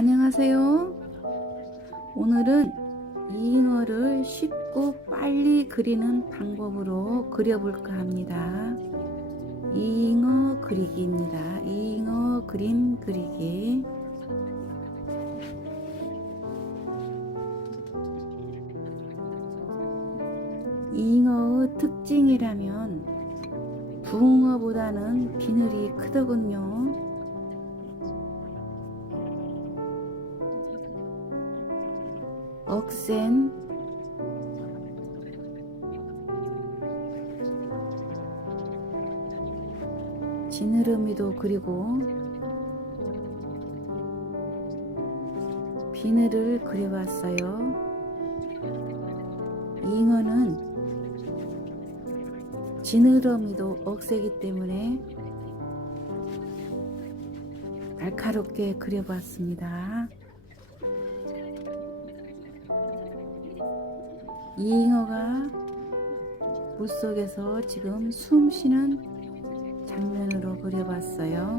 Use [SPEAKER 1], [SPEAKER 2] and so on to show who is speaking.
[SPEAKER 1] 안녕하세요. 오늘은 잉어를 쉽고 빨리 그리는 방법으로 그려볼까 합니다. 잉어 그리기입니다. 잉어 그림 그리기. 잉어의 특징이라면 붕어보다는 비늘이 크더군요. 억센 지느러미도 그리고 비늘을 그려봤어요. 잉어는 지느러미도 억세기 때문에 날카롭게 그려봤습니다. 잉어가 물속에서 지금 숨 쉬는 장면으로 그려봤어요.